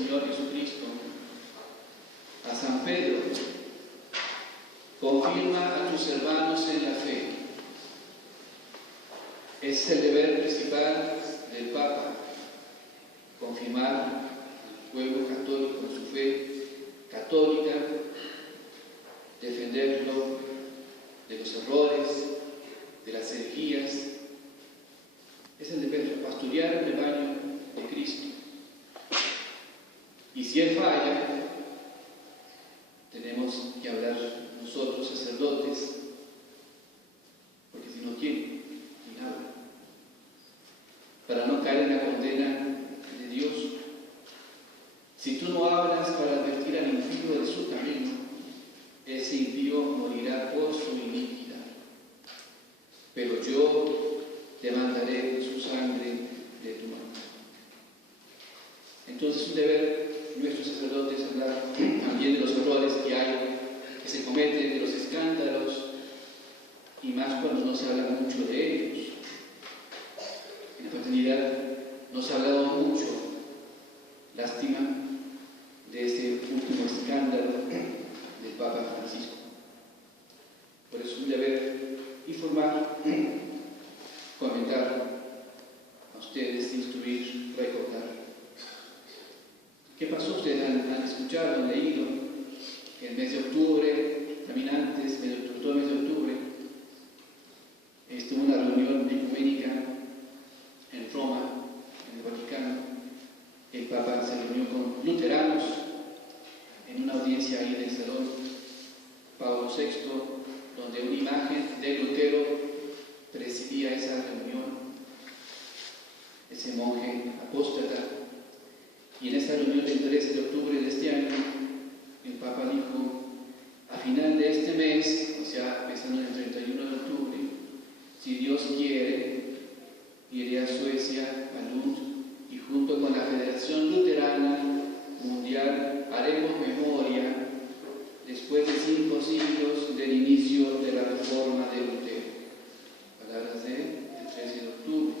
Señor Jesucristo. A San Pedro: confirma a tus hermanos en la fe. Es el deber principal del Papa, confirmar al pueblo católico en su fe católica, defenderlo de los errores, de las herejías. Es el deber, pastorear el rebaño de Cristo. Y si él falla, tenemos que hablar nosotros, sacerdotes, porque si no, ¿quién habla? Para no caer en la condena de Dios. Si tú no hablas para advertir al impío de su camino, ese impío morirá por su iniquidad. Pero yo demandaré su sangre de tu mano. Entonces es un deber nuestros sacerdotes hablar también de los errores que hay, que se cometen, de los escándalos, y más cuando no se habla mucho de ellos. En la fraternidad no se ha hablado mucho, lástima, de este último escándalo del Papa Francisco. Por eso es un deber informar, comentar a ustedes, instruir, recordar. ¿Qué pasó? Ustedes han escuchado, han leído que el mes de octubre, también antes, todo el mes de octubre, estuvo una reunión ecuménica en Roma, en el Vaticano. El Papa se reunió con luteranos en una audiencia ahí en el Salón Pablo VI, donde una imagen de Lutero presidía esa reunión, ese monje apóstata. Y en esa reunión del 13 de octubre de este año, el Papa dijo: a final de este mes, o sea, empezando el 31 de octubre, si Dios quiere, iré a Suecia, a Lund, y junto con la Federación Luterana Mundial haremos memoria, después de 5 siglos, del inicio de la reforma de Lutero. Palabras del 13 de octubre.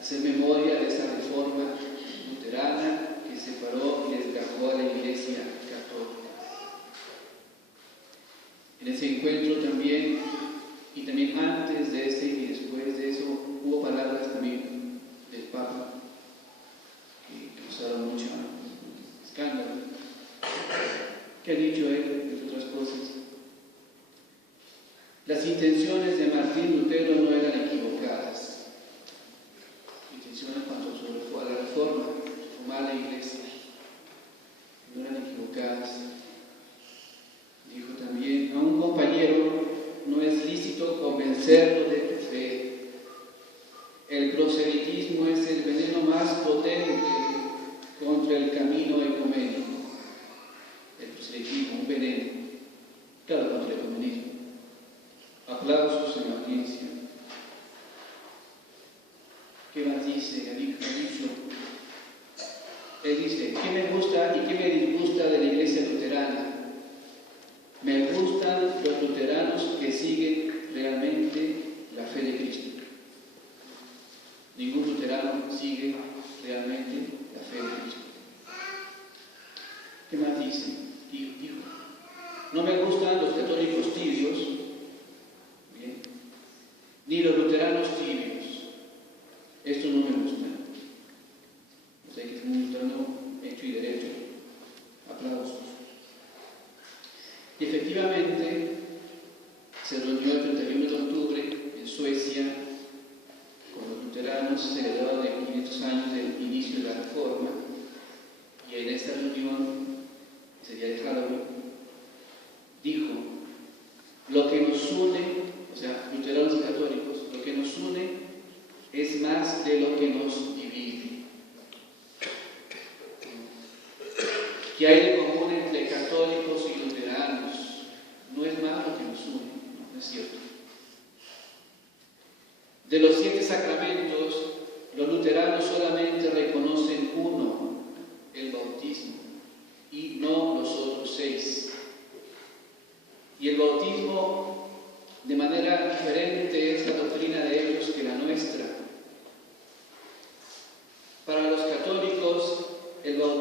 Hacer memoria de esa reforma luterana que separó y desgajó a la Iglesia católica. En ese encuentro también, y también antes de este y después de eso, hubo palabras también del Papa que causaron mucho escándalo. ¿Qué ha dicho él, entre otras cosas? Las intenciones de Martín Lutero no eran equivocadas. Intenciones cuando fue a la reforma, a la Iglesia, no eran equivocadas. Dijo también: a un compañero no es lícito convencerlo de tu fe. El proselitismo es el veneno más potente contra el camino ecuménico. El proselitismo, un veneno, claro, contra el ecumenismo. Aplausos en la audiencia. ¿Qué más dice? Ha dicho: él dice, ¿qué me gusta y qué me disgusta de la Iglesia luterana? Me gustan los luteranos que siguen realmente la fe de Cristo. Ningún luterano sigue realmente la fe de Cristo. ¿Qué más dice? Dijo, no me gustan los católicos tibios, ¿bien?, ni los luteranos tibios. Esto no me gusta. O sea que es un luterano hecho y derecho. Aplausos. Y efectivamente se reunió el 31 de octubre en Suecia con los luteranos, celebraron de 500 años del inicio de la reforma, y en esta reunión, ese día de Halloween, dijo: lo que nos une, o sea, luteranos y católicos, lo que nos une es más de lo que nos divide. ¿Qué hay de común entre católicos y luteranos? No es más lo que nos une, no es cierto. De los 7 sacramentos, los luteranos solamente reconocen uno, el bautismo, y no los otros 6. Y el bautismo, de manera diferente, es la doctrina de ellos que la nuestra. Para los católicos, el bautismo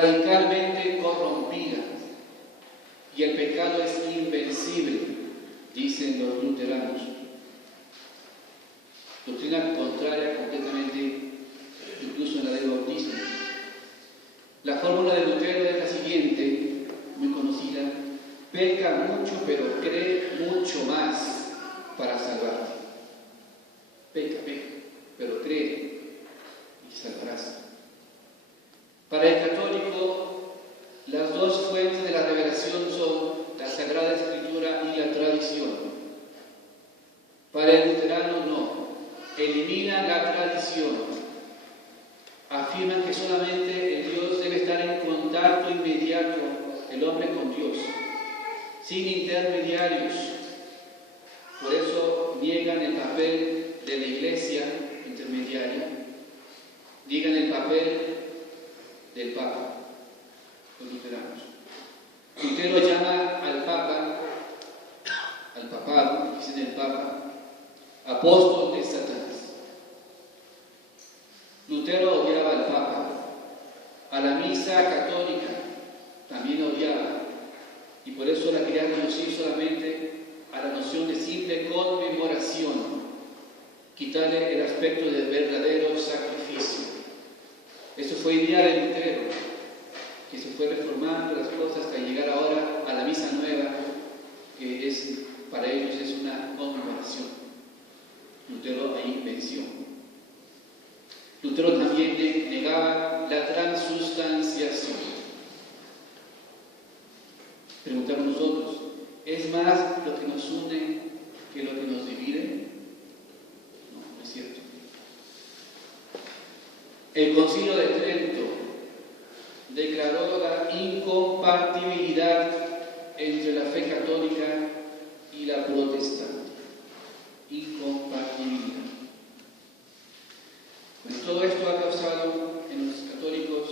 radicalmente corrompida y el pecado es invencible, dicen los luteranos. Doctrina contraria completamente, incluso en la del bautismo. La fórmula de Lutero es la siguiente, muy conocida: peca mucho pero cree mucho más para salvarte. Peca, pero cree y salvarás. Para el católico, las dos fuentes de la revelación son la Sagrada Escritura y la tradición. Para el luterano no, eliminan la tradición, afirman que solamente el Dios debe estar en contacto inmediato, el hombre con Dios, sin intermediarios. Por eso niegan el papel de la Iglesia intermediaria, niegan el papel del Papa, los luteranos. Lutero llama al Papa, al papado, dicen el Papa, apóstol de Satanás. Lutero odiaba al Papa, a la misa católica también odiaba, y por eso la quería reducir solamente a la noción de simple conmemoración, quitarle el aspecto del verdadero sacrificio. Eso fue idea de Lutero, que se fue reformando las cosas hasta llegar ahora a la misa nueva, que es, para ellos es una conmemoración. Lutero ahí venció. Lutero también negaba la transustanciación. Preguntamos nosotros, ¿es más lo que nos une que lo que nos divide? No, no es cierto. El Concilio de Trento declaró la incompatibilidad entre la fe católica y la protestante. Incompatibilidad. Bueno, todo esto ha causado en los católicos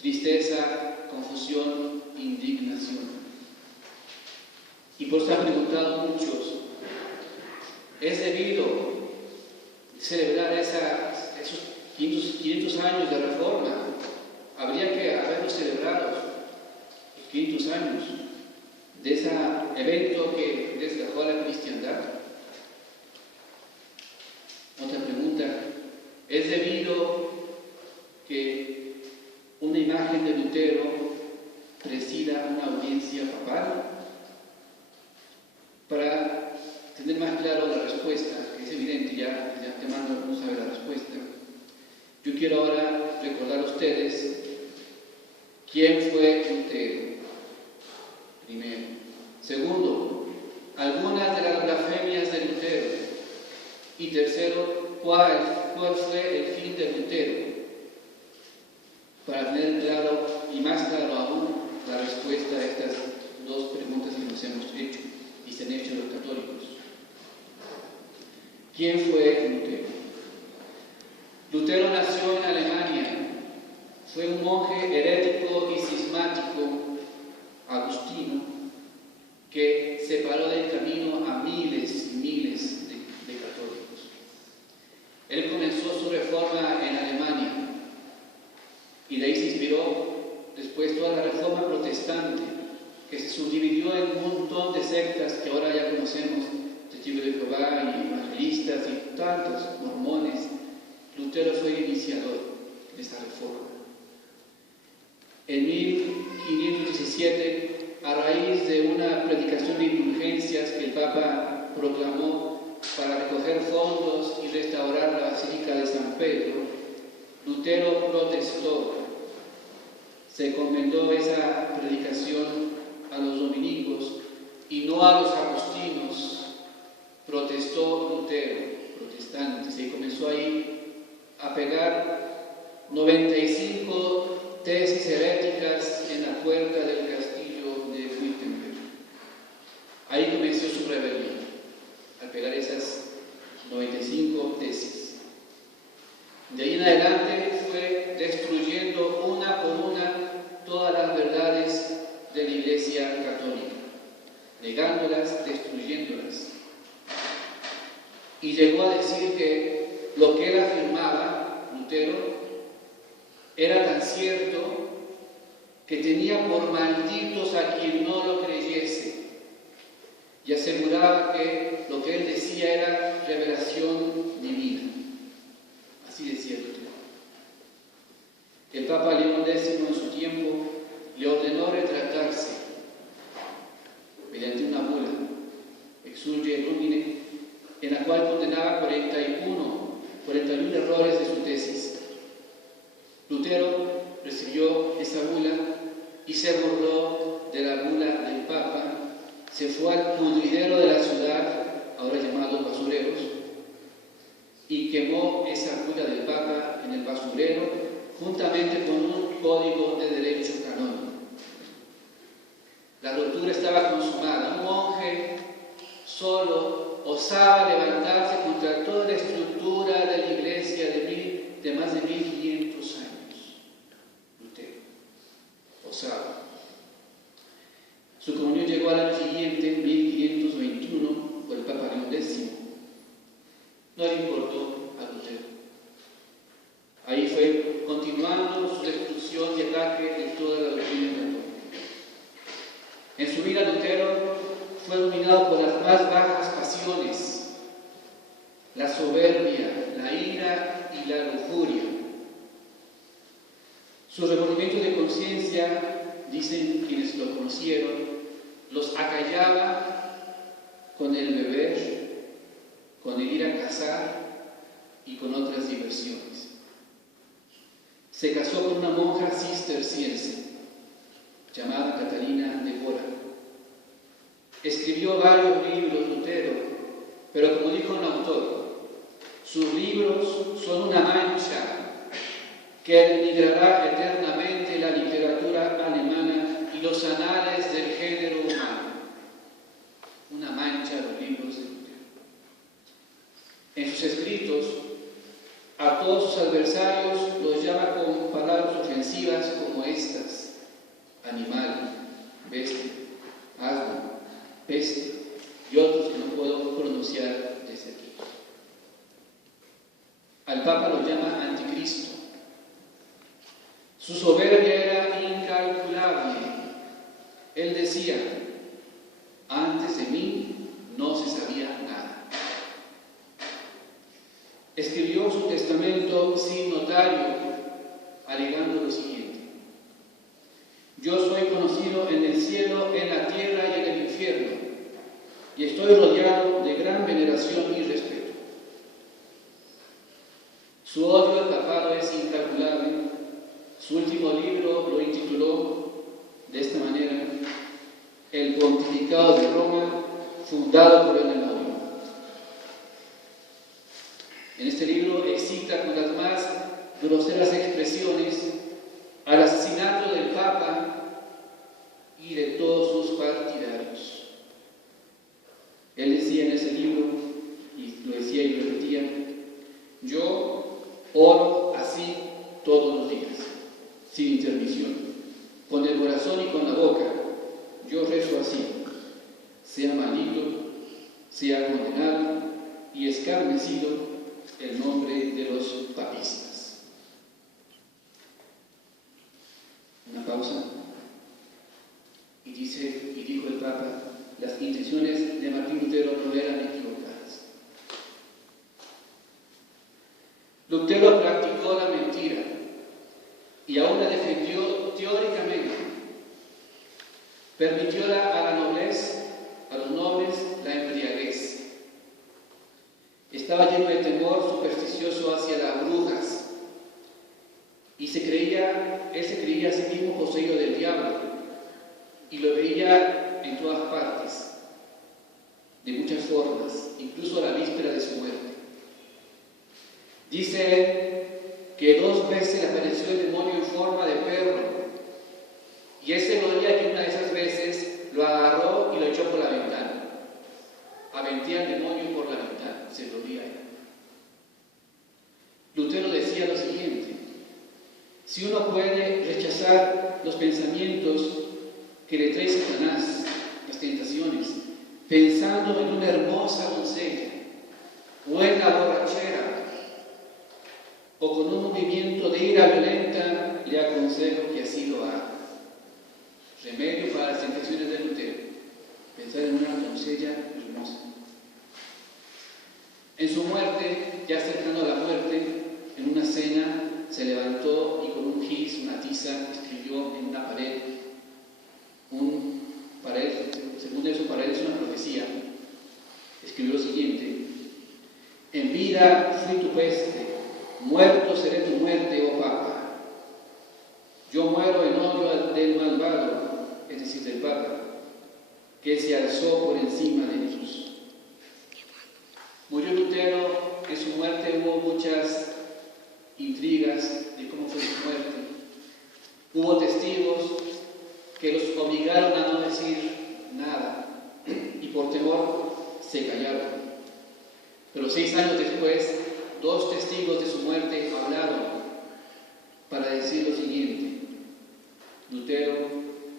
tristeza, confusión, indignación. Y por eso han preguntado muchos, ¿es debido celebrar esos 500 años de reforma? Habría que haberlos celebrado los 500 años de ese evento que desgajó a la cristiandad. Otra pregunta, ¿es debido que una imagen de Lutero presida una audiencia papal? Para tener más claro la respuesta, que es evidente, ya de antemano uno sabe la respuesta, yo quiero ahora recordar a ustedes quién fue Lutero, primero. Segundo, algunas de las blasfemias de Lutero. Y tercero, ¿cuál fue el fin de Lutero? Para tener claro y más claro aún la respuesta a estas dos preguntas que nos hemos hecho y se han hecho los católicos. ¿Quién fue Lutero? Lutero nació en Alemania. Fue un monje herético y cismático agustino que separó del camino a miles y miles de católicos. Él comenzó su reforma en Alemania y de ahí se inspiró después toda la reforma protestante, que se subdividió en un montón de sectas que ahora ya conocemos, Testigos de Jehová y evangelistas y tantos mormones. Lutero fue el iniciador de esta reforma. En 1517, a raíz de una predicación de indulgencias que el Papa proclamó para recoger fondos y restaurar la Basílica de San Pedro, Lutero protestó. Se encomendó esa predicación a los dominicos y no a los agustinos. Protestó Lutero, protestante, se comenzó ahí a pegar 95 tesis heréticas en la puerta del castillo de Wittenberg. Ahí comenzó su rebelión, al pegar esas 95 tesis. De ahí en adelante fue destruyendo una por una todas las verdades de la Iglesia católica, negándolas, destruyéndolas. Y llegó a decir que lo que él afirmaba, Lutero, era tan cierto que tenía por malditos a quien no lo creyese, y aseguraba que lo que él decía era revelación divina. Así decía Lutero. El Papa León X en su tiempo le ordenó retractarse mediante una bula, Exsurge Lumine, en la cual condenaba 41 errores de su tesis. Lutero recibió esa bula y se burló de la bula del Papa, se fue al pudridero de la ciudad, ahora llamado basureros, y quemó esa bula del Papa en el basurero juntamente con un código de derecho canónico. La ruptura estaba consumada. Un monje solo osaba levantarse contra toda la estructura de la iglesia de más de 1500 años. Lutero osaba. Su comunión llegó al año siguiente, en 1521, por el Papa León X. No le importó a Lutero. Ahí fue continuando su destrucción y ataque de toda la doctrina católica. En su vida, Lutero fue dominado por las más bajas pasiones, la soberbia, la ira y la lujuria. Sus remordimientos de conciencia, dicen quienes lo conocieron, los acallaba con el beber, con el ir a cazar y con otras diversiones. Se casó con una monja cisterciense llamada Catalina de Bora. Escribió varios libros Lutero, pero como dijo un autor, sus libros son una mancha que denigrará eternamente la literatura alemana y los anales del género humano. Una mancha los libros de Lutero. En sus escritos, a todos sus adversarios los llama con palabras ofensivas como estas: animal, bestia, asno, peste y otros que no puedo pronunciar desde aquí. Al Papa lo llama anticristo. Su soberbia era incalculable. Él decía: antes de mí no se sabía nada. Escribió su testamento sin notario, alegando lo siguiente: yo soy conocido en el cielo, en la tierra y en el infierno, y estoy rodeado de gran veneración y respeto. Su odio al papado es incalculable. Su último libro lo intituló de esta manera: El Pontificado de Roma, fundado por el demonio. En este libro excita con las más groseras expresiones al asesinato del Papa y de todos sus partidarios. Él decía en ese libro, y lo decía y lo repetía: yo oro así todos los días, sin intermisión, con el corazón y con la boca. Yo rezo así: sea maldito, sea condenado y escarnecido el nombre de los papistas. Una pausa. Y dijo el Papa: las intenciones de Martín Lutero no eran equivocadas. Lutero practicó la mentira y aún la defendió teóricamente. Permitió a la nobleza, a los nobles, la embriaguez. Estaba lleno de temor supersticioso hacia las brujas y él se creía a sí mismo poseído del diablo y lo veía en todas partes, de muchas formas, incluso a la víspera de su muerte. Dice él que 2 veces le apareció el demonio en forma de perro, y él se oía que una de esas veces lo agarró y lo echó por la ventana. Aventía al demonio por la ventana, se lo oía a él. Lutero decía lo siguiente: si uno puede rechazar los pensamientos que le trae Satanás, las tentaciones, pensando en una hermosa doncella o en la borrachera, o con un movimiento de ira violenta, le aconsejo que así lo haga. Remedio para las tentaciones de Lutero: pensar en una doncella hermosa. En su muerte, ya cercano a la muerte, en una cena se levantó y con un gis, una tiza, escribió en una pared, según eso, pared es una profecía. Escribió lo siguiente: en vida fui tu peste, muerto seré tu muerte, oh Papa. Yo muero en odio del malvado, es decir, del Papa, que se alzó por encima de Jesús. Murió Lutero. En su muerte hubo muchas intrigas de cómo fue su muerte. Hubo testigos que los obligaron a no decir nada y por temor se callaron. Pero 6 años después, 2 testigos de su muerte hablaron para decir lo siguiente: Lutero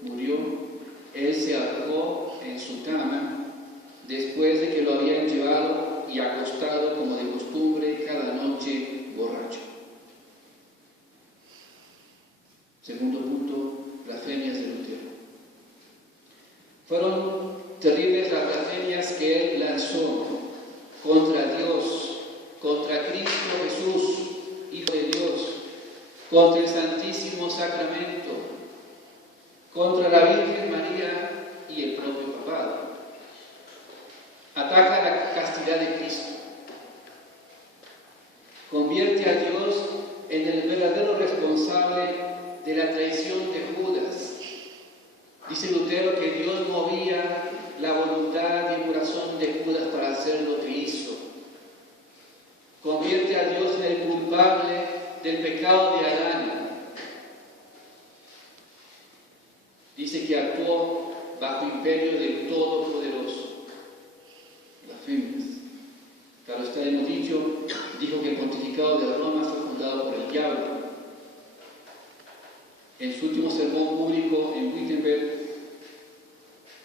murió, él se ahorcó en su cama después de que lo habían llevado y acostado como de costumbre cada noche borracho. Segundo punto: blasfemias de Lutero. Fueron terribles las blasfemias que él lanzó contra Dios, contra Cristo Jesús, Hijo de Dios, contra el Santísimo Sacramento, contra la Virgen María y el propio papado. Ataca la castidad de Cristo. Convierte a Dios en el verdadero responsable de la traición de Judas. Dice Lutero que Dios movía la voluntad y el corazón de Judas para hacer lo que hizo. Convierte a Dios en el culpable del pecado de Adán. Dice que actuó bajo imperio del Todopoderoso. Blasfemias. Claro está, hemos dicho, dijo que el pontificado de Roma fue fundado por el diablo. En su último sermón público en Wittenberg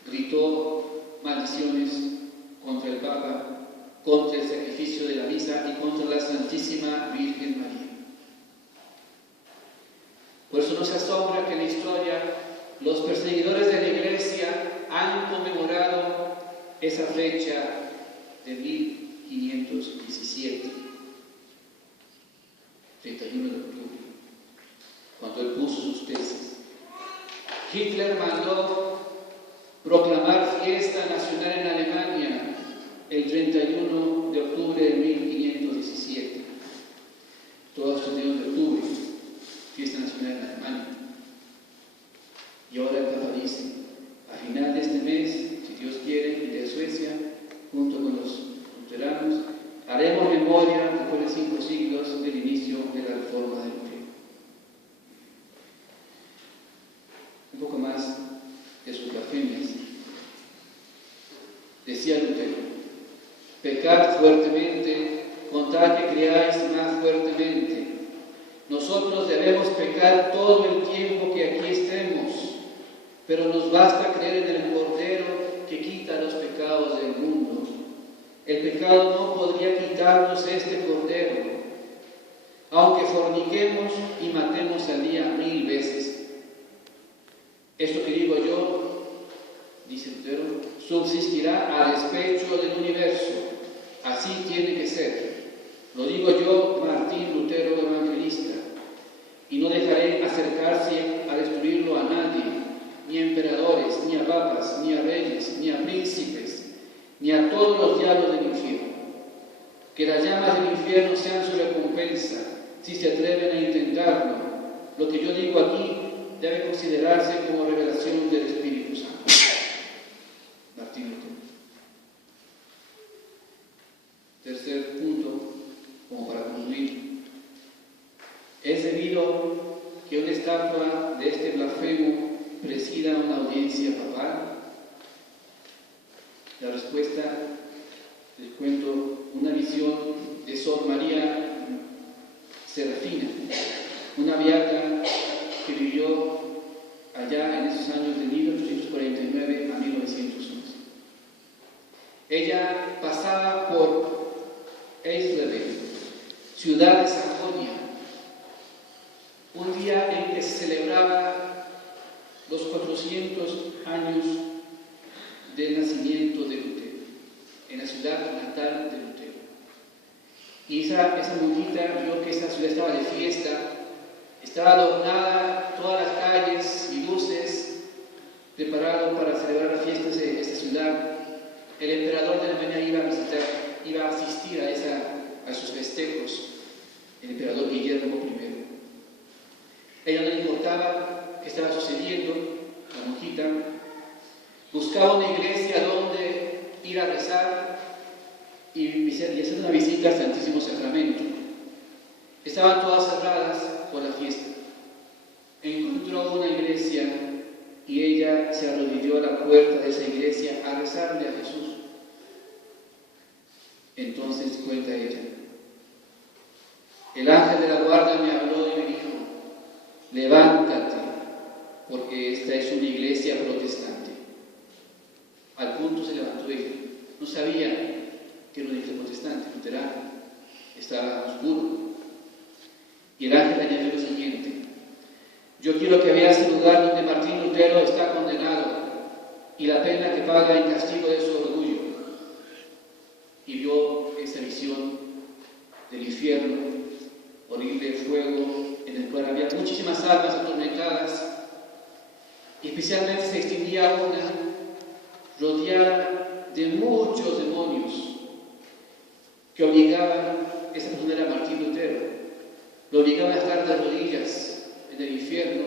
gritó maldiciones contra el Papa, contra el sacrificio de la misa y contra la Santísima Virgen María. Por eso no se asombra que en la historia los perseguidores de la Iglesia han conmemorado esa fecha de 1517, 31 de octubre, cuando él puso sus tesis. Hitler mandó proclamar fiesta nacional en Alemania el 31 de octubre de 1517. Todos los 31 de octubre, fiesta nacional en Alemania. Y ahora el Papa dice: a final de este mes, si Dios quiere, y de Suecia, junto con los luteranos, haremos memoria después de 5 siglos del inicio de la reforma de Lutero. Un poco más de sus blasfemias. Decía Lutero: pecad fuertemente, con tal que creáis más fuertemente. Nosotros debemos pecar todo el tiempo que aquí estemos, pero nos basta creer en el Cordero que quita los pecados del mundo. El pecado no podría quitarnos este Cordero, aunque forniquemos y matemos al día 1000 veces. Esto que digo yo, dice Lutero, subsistirá a despecho del universo. Así tiene que ser. Lo digo yo, Martín Lutero, evangelista, y no dejaré acercarse a destruirlo a nadie, ni a emperadores, ni a papas, ni a reyes, ni a príncipes, ni a todos los diablos del infierno. Que las llamas del infierno sean su recompensa, si se atreven a intentarlo. Lo que yo digo aquí debe considerarse como revelación del Espíritu Santo. Martín Lutero. Tercer punto, como para concluir. Es debido que una estatua de este blasfemo presida una audiencia papal. La respuesta, les cuento una visión de Sor María Serafina, una beata que vivió allá en esos años de 1849 a 1911. Ella pasaba por Eisleben, ciudad de Sajonia, los 400 años del nacimiento de Lutero, en la ciudad natal de Lutero. Y esa monjita vio que esa ciudad estaba de fiesta, estaba adornada, todas las calles y luces, preparado para celebrar la fiesta de esta ciudad. El emperador de Alemania iba a asistir a sus festejos, el emperador Guillermo I. A ella no le importaba qué estaba sucediendo, la monjita buscaba una iglesia donde ir a rezar y hacer una visita al Santísimo Sacramento. Estaban todas cerradas por la fiesta. Encontró una iglesia y ella se arrodilló a la puerta de esa iglesia a rezarle a Jesús. Entonces cuenta ella: el ángel de la guarda me habló y me dijo: levántate, porque esta es una iglesia protestante. Al punto se levantó ella. No sabía que era una iglesia protestante, luterana. Estaba oscuro. Y el ángel añadió lo siguiente: yo quiero que veas el lugar donde Martín Lutero está condenado y la pena que paga en castigo de su orgullo. Y vio esa visión del infierno, horrible fuego en el cual había muchísimas almas atormentadas, y especialmente se extendía una rodeada de muchos demonios que obligaban, esa persona era Martín Lutero, lo obligaban a estar de rodillas en el infierno,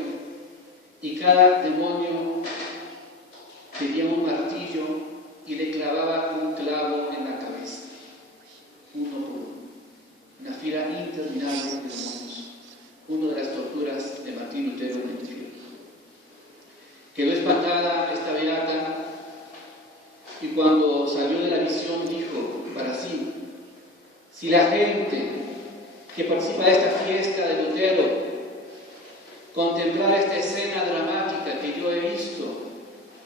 y cada demonio tenía un martillo y le clavaba un clavo en la cabeza, uno por uno. Una fila interminable de demonios, una de las torturas de Martín Lutero en el infierno. Quedó espantada esta beata, y cuando salió de la visión dijo para sí: si la gente que participa de esta fiesta de Lutero contemplara esta escena dramática que yo he visto,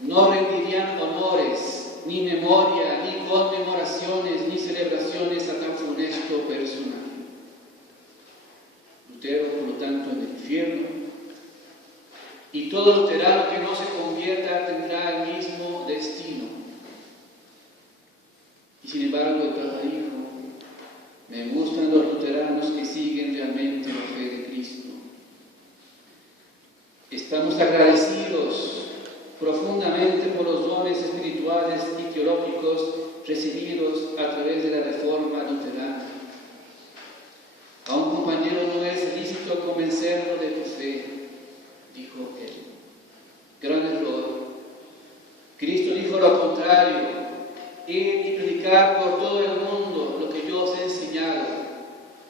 no rendirían honores, ni memoria, ni conmemoraciones, ni celebraciones a tan funesto personaje. Lutero, por lo tanto, en el infierno, y todo luterano que no se convierta tendrá el mismo destino. Y sin embargo, el Papa dijo: me gustan los luteranos que siguen realmente la fe de Cristo. Estamos agradecidos profundamente por los dones espirituales y teológicos recibidos a través de la Reforma luterana. A un compañero no es lícito convencerlo de tu fe, dijo él. Gran error. Cristo dijo lo contrario: ir y predicar por todo el mundo lo que yo os he enseñado.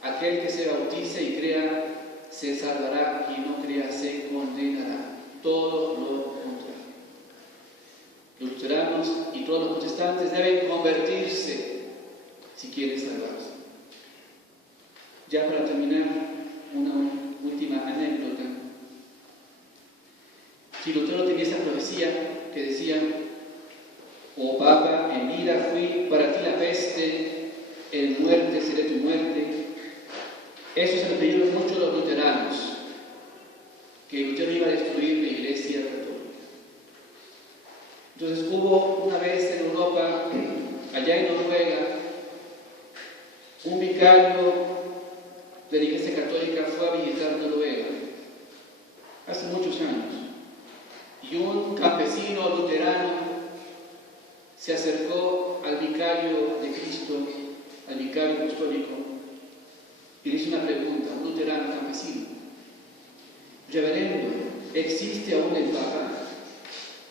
Aquel que se bautice y crea se salvará, y no crea se condenará. Todo lo contrario. Los luteranos y todos los protestantes deben convertirse si quieren salvarse. Ya para terminar, una última anécdota. Si Lutero tenía esa profecía que decía: oh Papa, en vida fui para ti la peste, en muerte seré tu muerte. Eso se lo creyeron muchos los luteranos, que Lutero iba a destruir la Iglesia católica. Entonces hubo una vez en Europa, allá en Noruega, un vicario de la Iglesia católica fue a visitar Noruega hace muchos años, y un campesino luterano se acercó al vicario de Cristo, al vicario apostólico, y le hizo una pregunta, un luterano campesino: reverendo, ¿existe aún el Papa?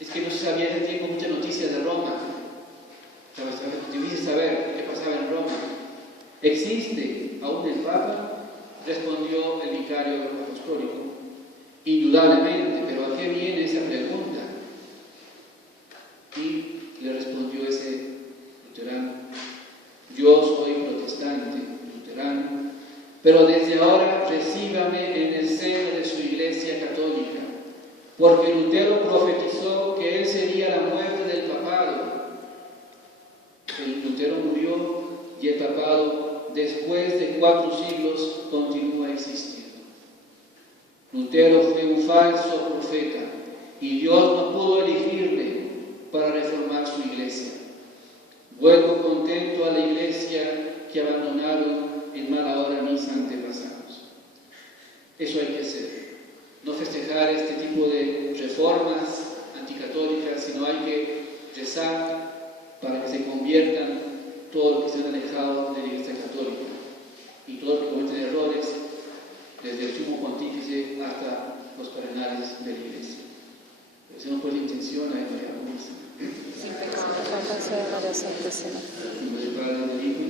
Es que no se sabía en ese tiempo muchas noticias de Roma. Difícil saber qué pasaba en Roma. ¿Existe aún el Papa? Respondió el vicario apostólico: indudablemente, pero ¿a qué viene esa pregunta? Y le respondió ese luterano: yo soy protestante, luterano, pero desde ahora recíbame en el seno de su Iglesia católica, porque Lutero profetizó que él sería la muerte del papado. El Lutero murió y el papado, después de 4 siglos, continúa existiendo. Lutero fue un falso profeta y Dios no pudo elegirle para reformar su iglesia. Vuelvo contento a la iglesia que abandonaron en mala hora mis antepasados. Eso hay que hacer. No festejar este tipo de reformas anticatólicas, sino hay que rezar para que se conviertan todos los que se han alejado de la Iglesia Católica y todos los que cometen errores, desde el sumo pontífice hasta los cardenales de la Iglesia. Hacemos pues la intención a María Purísima. Sin pecado, María Santísima. En nombre del Padre, del Hijo y